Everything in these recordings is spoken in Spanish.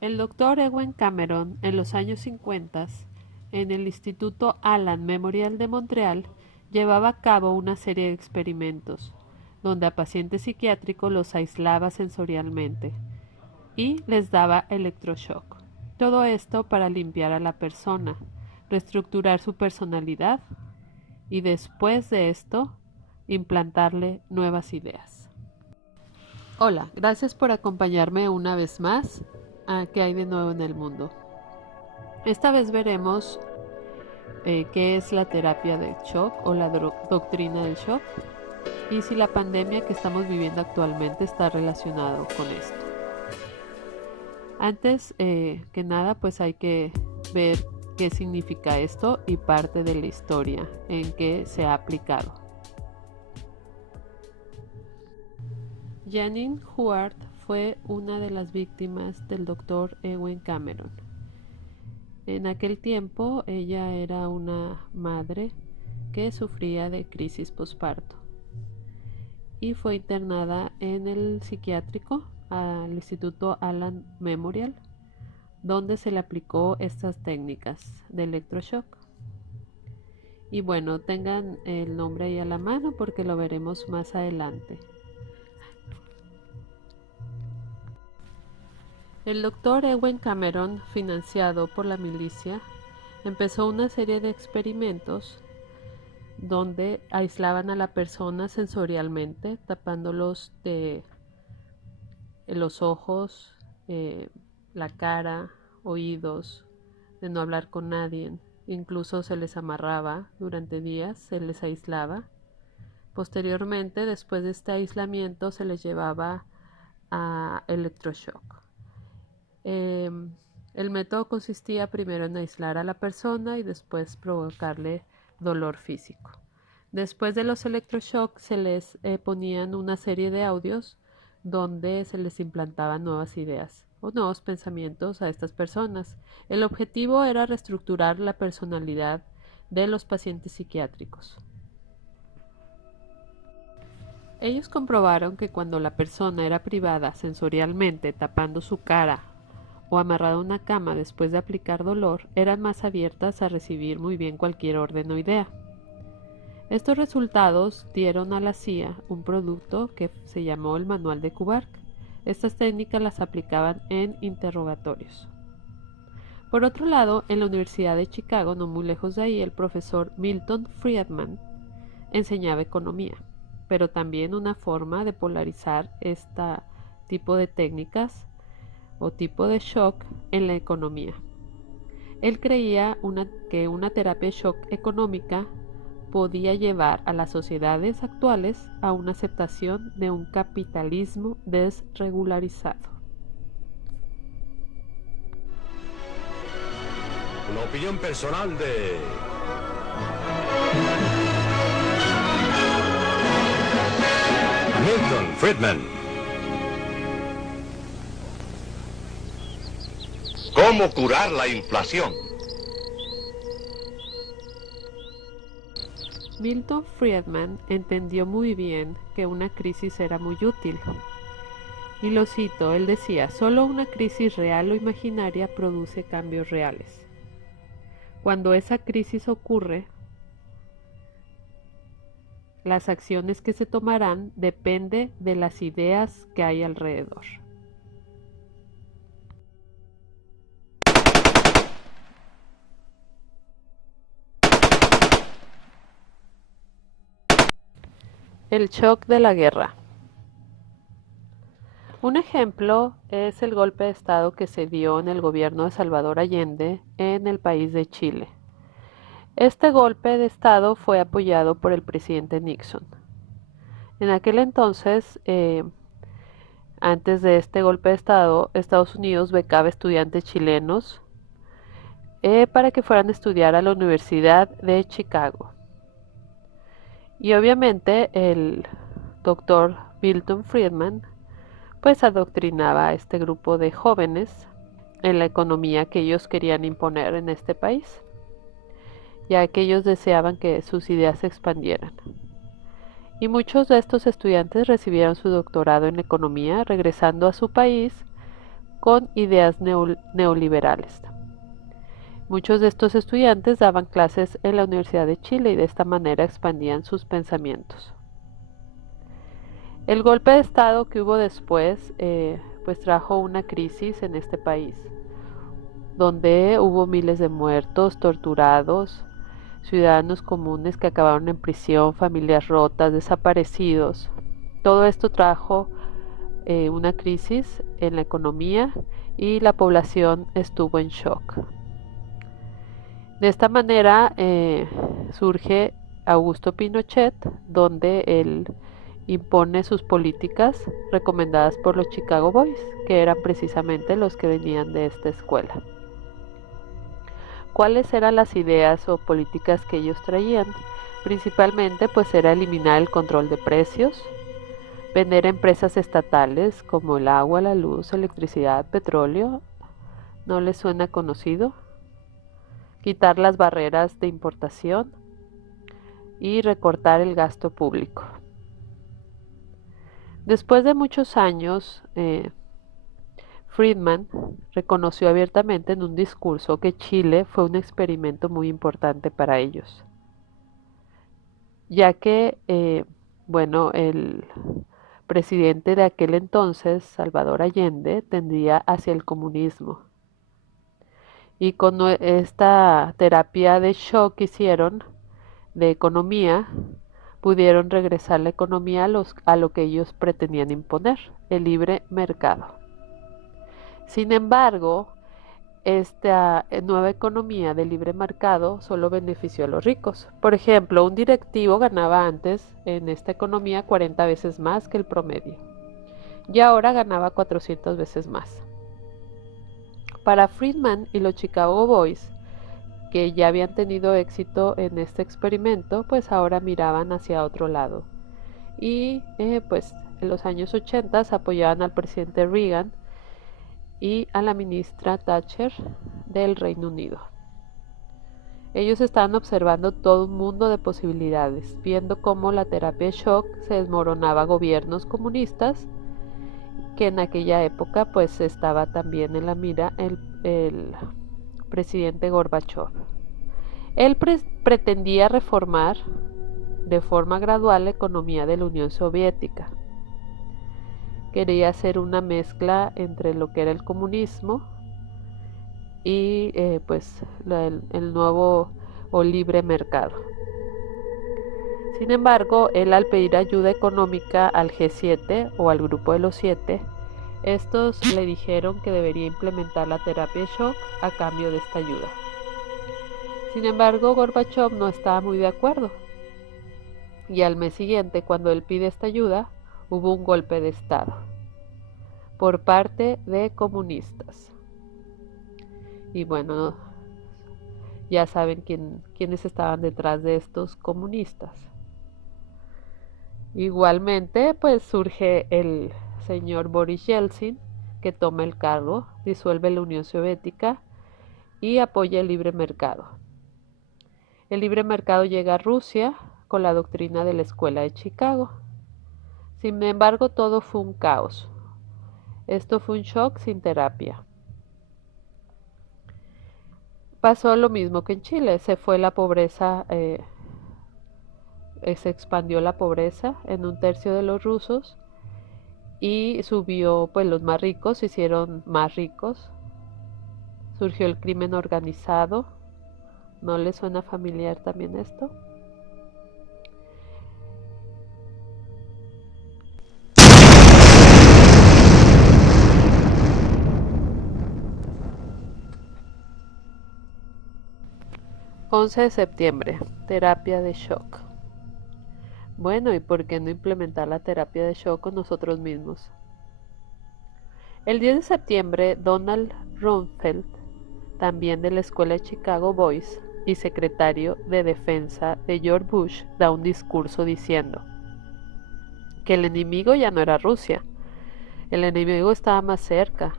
El doctor Ewen Cameron, en los años 50, en el Instituto Allen Memorial de Montreal, llevaba a cabo una serie de experimentos, donde a pacientes psiquiátricos los aislaba sensorialmente y les daba electroshock. Todo esto para limpiar a la persona, reestructurar su personalidad y después de esto, implantarle nuevas ideas. Hola, gracias por acompañarme una vez más a ¿Qué hay de nuevo en el mundo? Esta vez veremos qué es la terapia del shock o la doctrina del shock y si la pandemia que estamos viviendo actualmente está relacionado con esto. Antes que nada, pues hay que ver qué significa esto y parte de la historia en que se ha aplicado. Janine Huart fue una de las víctimas del Dr. Ewen Cameron. En aquel tiempo ella era una madre que sufría de crisis posparto y fue internada en el psiquiátrico al Instituto Allen Memorial, donde se le aplicó estas técnicas de electroshock. Y bueno, tengan el nombre ahí a la mano porque lo veremos más adelante. El doctor Ewen Cameron, financiado por la milicia, empezó una serie de experimentos donde aislaban a la persona sensorialmente, tapándolos de los ojos, la cara, oídos, de no hablar con nadie. Incluso se les amarraba durante días, se les aislaba. Posteriormente, después de este aislamiento, se les llevaba a electroshock. El método consistía primero en aislar a la persona y después provocarle dolor físico. Después de los electroshocks se les ponían una serie de audios donde se les implantaban nuevas ideas o nuevos pensamientos a estas personas. El objetivo era reestructurar la personalidad de los pacientes psiquiátricos. Ellos comprobaron que cuando la persona era privada sensorialmente tapando su cara o amarrada a una cama después de aplicar dolor, eran más abiertas a recibir muy bien cualquier orden o idea. Estos resultados dieron a la CIA un producto que se llamó el Manual de Kubark. Estas técnicas las aplicaban en interrogatorios. Por otro lado, en la Universidad de Chicago, no muy lejos de ahí, el profesor Milton Friedman enseñaba economía, pero también una forma de polarizar este tipo de técnicas o tipo de shock en la economía. Él creía que una terapia shock económica podía llevar a las sociedades actuales a una aceptación de un capitalismo desregularizado. Una opinión personal de Milton Friedman. ¿Cómo curar la inflación? Milton Friedman entendió muy bien que una crisis era muy útil. Y lo cito, él decía, solo una crisis real o imaginaria produce cambios reales. Cuando esa crisis ocurre, las acciones que se tomarán dependen de las ideas que hay alrededor. El shock de la guerra. Un ejemplo es el golpe de estado que se dio en el gobierno de Salvador Allende en el país de Chile. Este golpe de estado fue apoyado por el presidente Nixon. En aquel entonces, antes de este golpe de estado, Estados Unidos becaba estudiantes chilenos para que fueran a estudiar a la Universidad de Chicago. Y obviamente el doctor Milton Friedman pues adoctrinaba a este grupo de jóvenes en la economía que ellos querían imponer en este país, ya que ellos deseaban que sus ideas se expandieran. Y muchos de estos estudiantes recibieron su doctorado en economía, regresando a su país con ideas neoliberales. Muchos de estos estudiantes daban clases en la Universidad de Chile y de esta manera expandían sus pensamientos. El golpe de Estado que hubo después pues trajo una crisis en este país, donde hubo miles de muertos, torturados, ciudadanos comunes que acabaron en prisión, familias rotas, desaparecidos. Todo esto trajo una crisis en la economía y la población estuvo en shock. De esta manera surge Augusto Pinochet, donde él impone sus políticas recomendadas por los Chicago Boys, que eran precisamente los que venían de esta escuela. ¿Cuáles eran las ideas o políticas que ellos traían? Principalmente pues era eliminar el control de precios, vender empresas estatales como el agua, la luz, electricidad, petróleo, ¿no les suena conocido? Quitar las barreras de importación y recortar el gasto público. Después de muchos años, Friedman reconoció abiertamente en un discurso que Chile fue un experimento muy importante para ellos, ya que, el presidente de aquel entonces, Salvador Allende, tendía hacia el comunismo. Y con esta terapia de shock que hicieron de economía, pudieron regresar la economía a lo que ellos pretendían imponer, el libre mercado. Sin embargo, esta nueva economía de libre mercado solo benefició a los ricos. Por ejemplo, un directivo ganaba antes en esta economía 40 veces más que el promedio y ahora ganaba 400 veces más. Para Friedman y los Chicago Boys, que ya habían tenido éxito en este experimento, pues ahora miraban hacia otro lado. Y pues en los años 80 apoyaban al presidente Reagan y a la ministra Thatcher del Reino Unido. Ellos estaban observando todo un mundo de posibilidades, viendo cómo la terapia shock se desmoronaba gobiernos comunistas, que en aquella época pues estaba también en la mira el presidente Gorbachev. Él pretendía reformar de forma gradual la economía de la Unión Soviética. Quería hacer una mezcla entre lo que era el comunismo y el nuevo o libre mercado. Sin embargo, él al pedir ayuda económica al G7 o al grupo de los 7, estos le dijeron que debería implementar la terapia shock a cambio de esta ayuda. Sin embargo, Gorbachev no estaba muy de acuerdo. Y al mes siguiente, cuando él pide esta ayuda, hubo un golpe de Estado por parte de comunistas. Y bueno, ya saben quiénes estaban detrás de estos comunistas. Igualmente, pues surge el señor Boris Yeltsin, que toma el cargo, disuelve la Unión Soviética y apoya el libre mercado. El libre mercado llega a Rusia con la doctrina de la Escuela de Chicago. Sin embargo, todo fue un caos. Esto fue un shock sin terapia. Pasó lo mismo que en Chile, se fue la pobreza, se expandió la pobreza en 1/3 de los rusos y subió, pues los más ricos se hicieron más ricos. Surgió el crimen organizado. ¿No les suena familiar también esto? «11 de septiembre, terapia de shock». Bueno, ¿y por qué no implementar la terapia de shock con nosotros mismos? El 10 de septiembre, Donald Rumsfeld, también de la Escuela de Chicago Boys y secretario de Defensa de George Bush, da un discurso diciendo que el enemigo ya no era Rusia, el enemigo estaba más cerca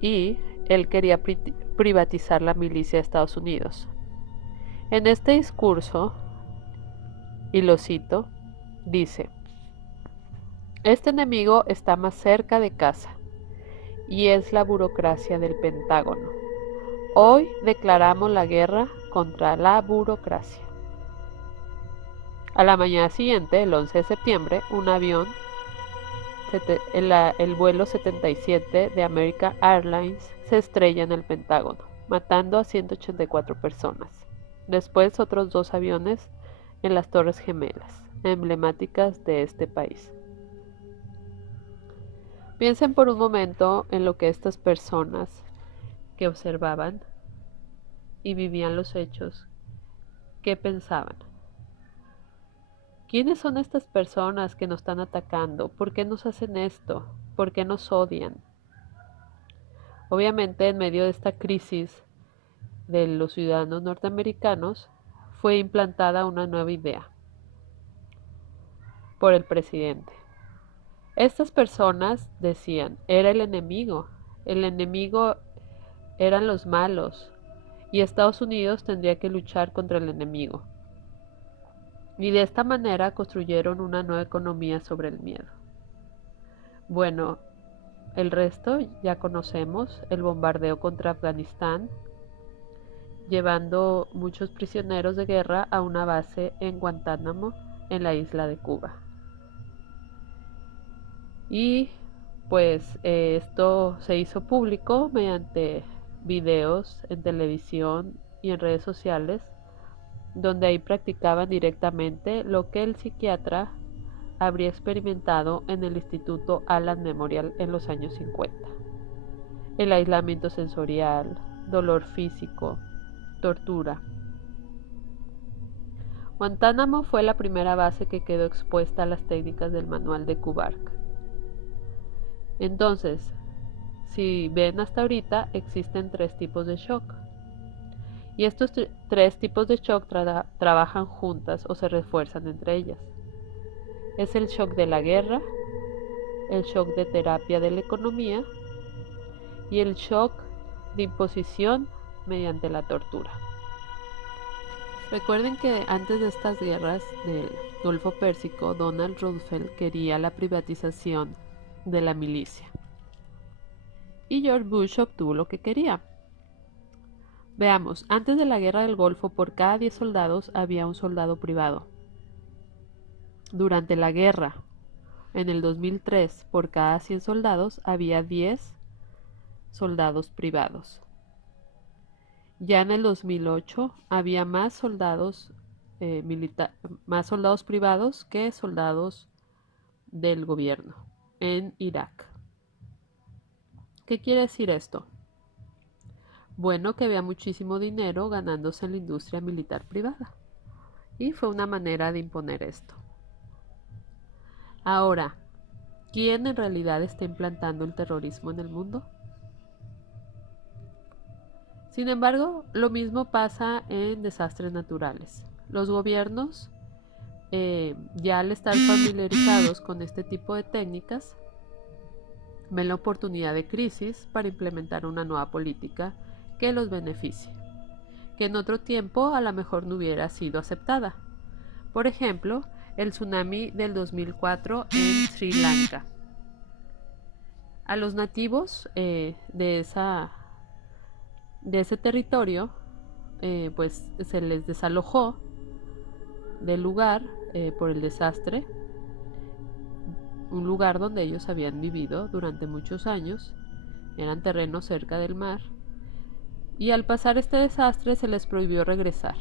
y él quería privatizar la milicia de Estados Unidos. En este discurso, y lo cito, dice: «Este enemigo está más cerca de casa. y es la burocracia del Pentágono. Hoy declaramos la guerra contra la burocracia. A la mañana siguiente, el 11 de septiembre, un avión, el vuelo 77 de American Airlines, se estrella en el Pentágono, matando a 184 personas. Después, otros 2 aviones en las Torres Gemelas, emblemáticas de este país. Piensen por un momento en lo que estas personas que observaban y vivían los hechos, ¿qué pensaban? ¿Quiénes son estas personas que nos están atacando? ¿Por qué nos hacen esto? ¿Por qué nos odian? Obviamente, en medio de esta crisis de los ciudadanos norteamericanos, fue implantada una nueva idea por el presidente. Estas personas decían, era el enemigo eran los malos, y Estados Unidos tendría que luchar contra el enemigo. Y de esta manera construyeron una nueva economía sobre el miedo. Bueno, el resto ya conocemos, el bombardeo contra Afganistán, llevando muchos prisioneros de guerra a una base en Guantánamo, en la isla de Cuba. Y pues esto se hizo público mediante videos en televisión y en redes sociales, donde ahí practicaban directamente lo que el psiquiatra habría experimentado en el Instituto Allen Memorial en los años 50. El aislamiento sensorial, dolor físico, tortura. Guantánamo fue la primera base que quedó expuesta a las técnicas del manual de Kubark. Entonces, si ven hasta ahorita, existen 3 tipos de shock. Y estos 3 tipos de shock trabajan juntas o se refuerzan entre ellas. Es el shock de la guerra, el shock de terapia de la economía y el shock de imposición mediante la tortura. Recuerden que antes de estas guerras del Golfo Pérsico, Donald Rumsfeld quería la privatización de la milicia. Y George Bush obtuvo lo que quería. Veamos, antes de la guerra del Golfo, por cada 10 soldados había un soldado privado. Durante la guerra, en el 2003, por cada 100 soldados había 10 soldados privados. Ya en el 2008 había más soldados privados que soldados del gobierno en Irak. ¿Qué quiere decir esto? Bueno, que había muchísimo dinero ganándose en la industria militar privada. Y fue una manera de imponer esto. Ahora, ¿quién en realidad está implantando el terrorismo en el mundo? Sin embargo, lo mismo pasa en desastres naturales. Los gobiernos, ya al estar familiarizados con este tipo de técnicas, ven la oportunidad de crisis para implementar una nueva política que los beneficie, que en otro tiempo a lo mejor no hubiera sido aceptada. Por ejemplo, el tsunami del 2004 en Sri Lanka. A los nativos de ese territorio, pues se les desalojó del lugar por el desastre, un lugar donde ellos habían vivido durante muchos años, eran terrenos cerca del mar, y al pasar este desastre se les prohibió regresar.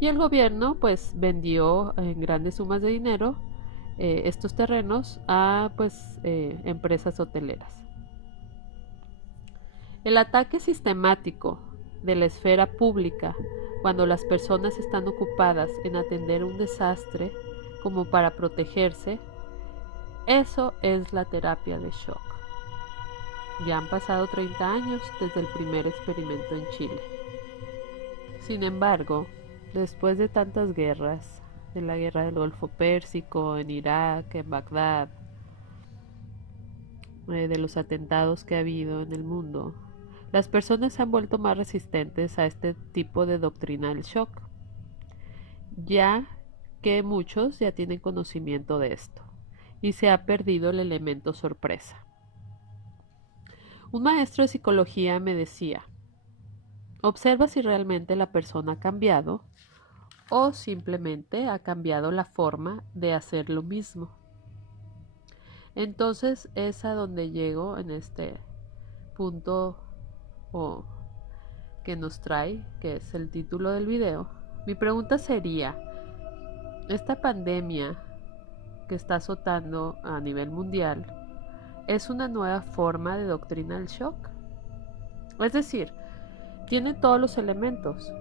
Y el gobierno pues vendió en grandes sumas de dinero estos terrenos a empresas hoteleras. El ataque sistemático de la esfera pública cuando las personas están ocupadas en atender un desastre como para protegerse, eso es la terapia de shock. Ya han pasado 30 años desde el primer experimento en Chile. Sin embargo, después de tantas guerras, de la guerra del Golfo Pérsico, en Irak, en Bagdad, de los atentados que ha habido en el mundo, las personas se han vuelto más resistentes a este tipo de doctrina del shock, ya que muchos ya tienen conocimiento de esto y se ha perdido el elemento sorpresa. Un maestro de psicología me decía, observa si realmente la persona ha cambiado o simplemente ha cambiado la forma de hacer lo mismo. Entonces es a donde llego en este punto o que nos trae, que es el título del video. Mi pregunta sería, ¿esta pandemia que está azotando a nivel mundial es una nueva forma de doctrina del shock? Es decir, tiene todos los elementos: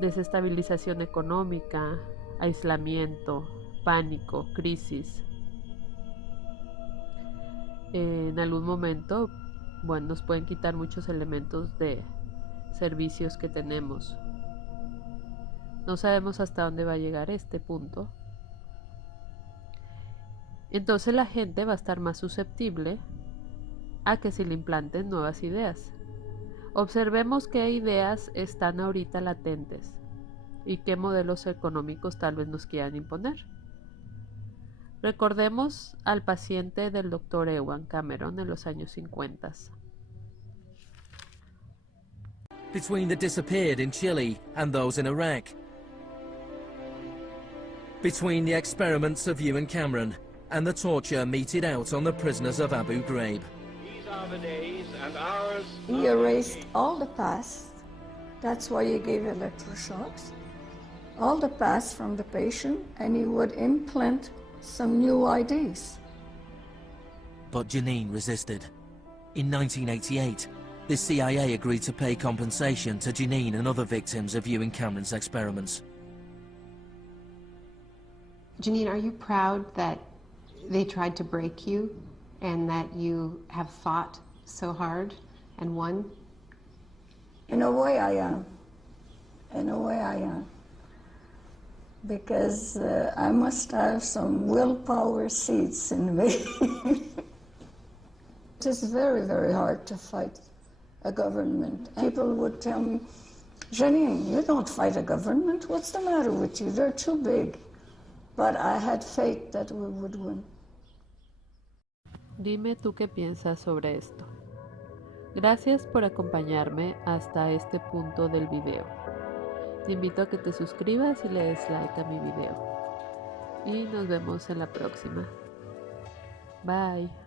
desestabilización económica, aislamiento, pánico, crisis. En algún momento, bueno, nos pueden quitar muchos elementos de servicios que tenemos. No sabemos hasta dónde va a llegar este punto. Entonces la gente va a estar más susceptible a que se le implanten nuevas ideas. Observemos qué ideas están ahorita latentes y qué modelos económicos tal vez nos quieran imponer. Recordemos al paciente del Dr. Ewan Cameron en los años 50. Between the disappeared in Chile and those in Iraq. Between the experiments of Ewan Cameron and the torture meted out on the prisoners of Abu Ghraib. These are the days and hours. He erased all the past. That's why he gave electroshocks. All the past from the patient, and he would implant some new ideas. But Janine resisted. In 1988, the CIA agreed to pay compensation to Janine and other victims of Ewan Cameron's experiments. Janine, are you proud that they tried to break you and that you have fought so hard and won? In a way I am. In a way I am. Because I must have some willpower seeds in me. It is very, very hard to fight a government. People would tell me, Janine, you don't fight a government. What's the matter with you? They're too big. But I had faith that we would win. Dime tú qué piensas sobre esto. Gracias por acompañarme hasta este punto del video. Te invito a que te suscribas y le des like a mi video. Y nos vemos en la próxima. Bye.